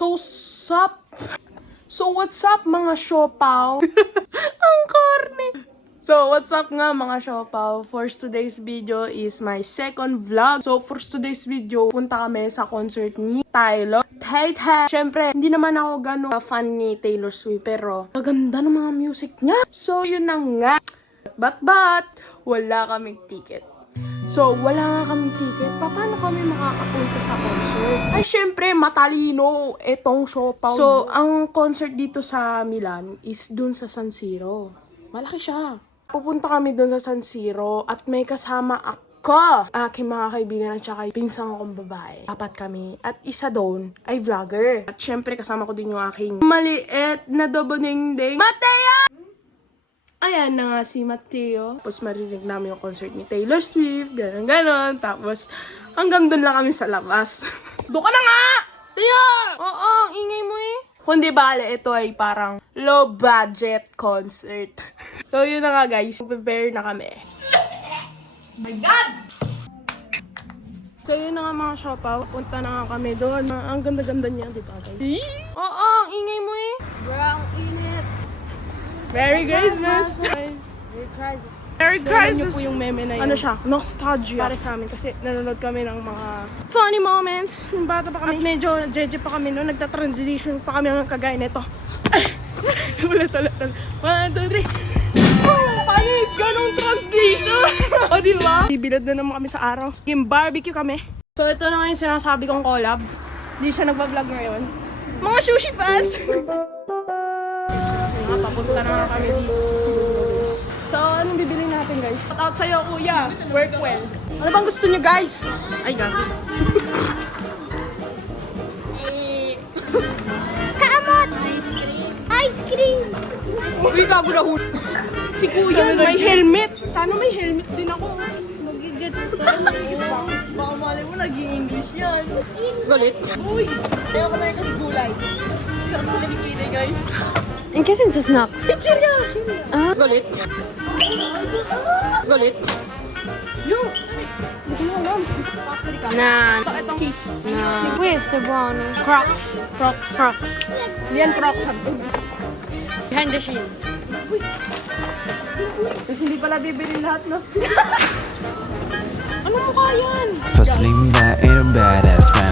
So what's up mga siopaw? Ang corny. So what's up nga mga siopaw? For today's video is my second vlog. So for today's video, punta kami sa concert ni Tyler. Siyempre, hindi naman ako gano'ng fan ni Taylor Swift, pero maganda ng mga music niya. So yun na nga. But wala kaming ticket. So, wala nga kaming ticket. Paano kami makakapunta sa concert? Ay, syempre, matalino etong siopaw. So, ang concert dito sa Milan is dun sa San Siro. Malaki siya. Pupunta kami dun sa San Siro at may kasama ako. Aking mga kaibigan at saka pinsang akong babae. Apat kami. At isa doon ay vlogger. At syempre, kasama ko din yung aking maliit na doboningding Mateo! Ayan na nga si Mateo. Tapos marinig namin yung concert ni Taylor Swift. Ganon. Tapos hanggang doon lang kami sa labas. Doon ka na nga! Teo! Oo, ingay mo eh. Kundi bale, ito ay parang low budget concert. So yun na nga guys. Prepare na kami. Oh my God! So yun na nga mga siopaw. Punta na nga kami doon. Ang ganda-ganda niya, di ba guys? Oo, ingay mo eh. Bro, ang init. Merry Christmas! Merry Christmas. Merry Tignan Christmas! niyo po yung meme na yun. Ano siya? Nostalgia. Para sa amin kasi nanonood kami ng mga funny moments. Nung bata pa kami. At medyo jeje pa kami noon. Nagta-transition pa kami ng kagaya nito. Ulit. 1, 2, 3. Oh, panis! Ganong translation! O, diba? Bibilad na naman kami sa araw. Yung barbecue kami. So, ito na nga yung sinasabi kong collab. Hindi siya nagpa-vlog ngayon. Mga sushi fans! Papunta na kami dito sa Sino guys. So, anong bibili natin guys? Shout out sa'yo kuya, work well. Ano bang gusto nyo guys? Ay, gabi. Kaamot! Ice cream! Ice cream! Uy, gago na huli. Si kuya, may helmet. Sana may helmet din ako. Magigets ka. Baka mali mo, nag-i-English yan. Galit. Uy, ayaw ko na yung kasi gulay. Sarap sa linikili guys. In case it's snacks. Chichirya! Ah? Galit. Galit. Yo! Hindi ko alam. Factory ka. Na. So, itong cheese. Na. Questo buono. Crocs. Crocs. Hindi yan Crocs. Behind the shield. Kasi hindi pala bibili lahat, no? Ano mukha yan? For slim that ain't a badass man.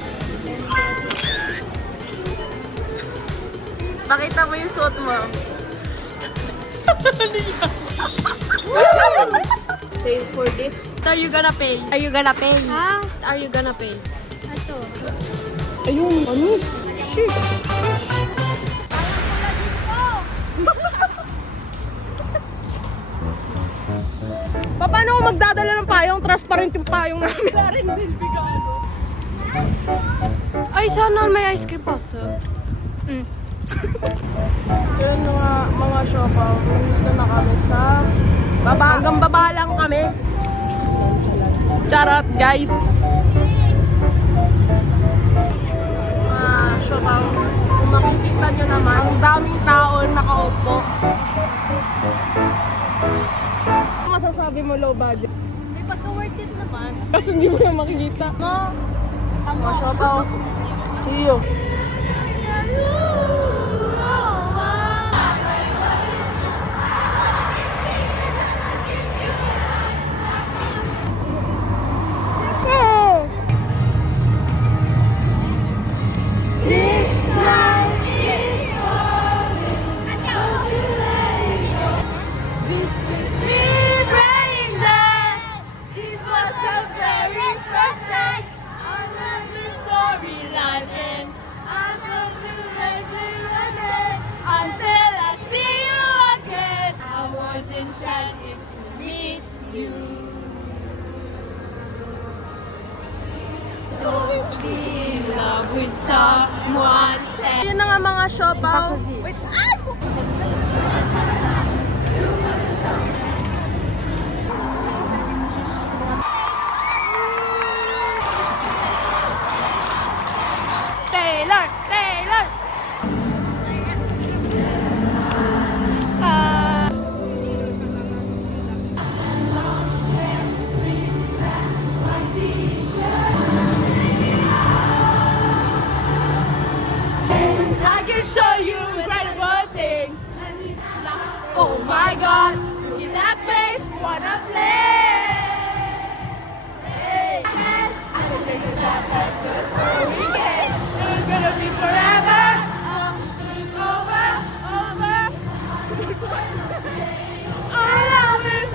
Pakita mo yung suot mo. Pay for this. So, are you gonna pay? Are you gonna pay? Ha? Are you gonna pay? Ito. Ayun, anus. Shit. Paano ako magdadala ng payong? Transparent yung payong namin. Sorry, silbigano. Ay, sana may ice cream pa, sir. Yun mga siopaw, nandito na kami sa baba. Hanggang baba lang kami. Charot guys. Siopaw, kung makikita nyo naman, ang daming tao nakaupo. Ano masasabi mo low budget? May pagka-worth it naman. Kasi hindi mo na makikita. No? Mga siopaw. Iyo. This life is don't you let it go. This is me praying that this was the very first night. And then the storyline ends. I'm going to let it again until I see you again. I was enchanted to meet you. Don't be in love with someone else. Yun na nga mga siopaw. Wait, ay! Taylor! Oh my God, look at that face, what a play! Hey, I can make it that bad good for a weekend. It's gonna be forever. It's over, over. Our love is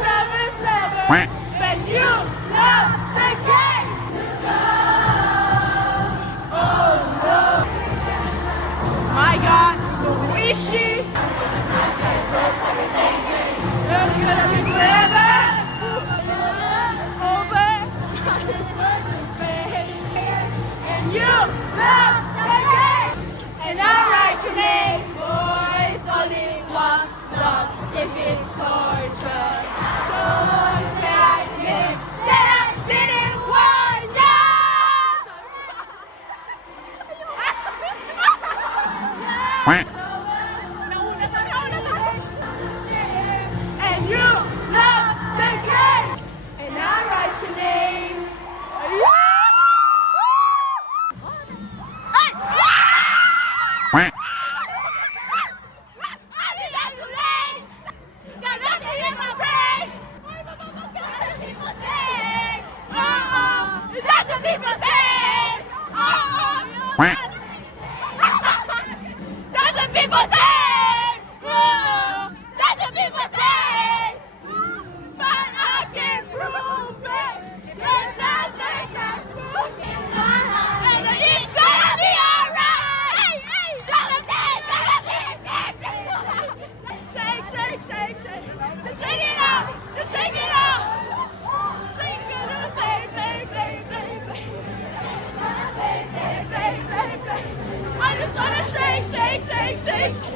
never. When you love the game. Oh no! My God, who is she? It's gonna be forever. Over. And you love the game. And I write your name. Boys, only one love if it's torture. Don't say I did. Said I didn't want and you love the game. And I write your name. Got nothing in my brain. That's what people say. That's what people say. That's what people say. That's what people say. But I can't prove it. It's not they can prove it. And it's gonna be alright. Shake, shake, shake, shake. Just shake it out. Just shake it out. Shake it out, baby. I just wanna shake, shake, shake, shake.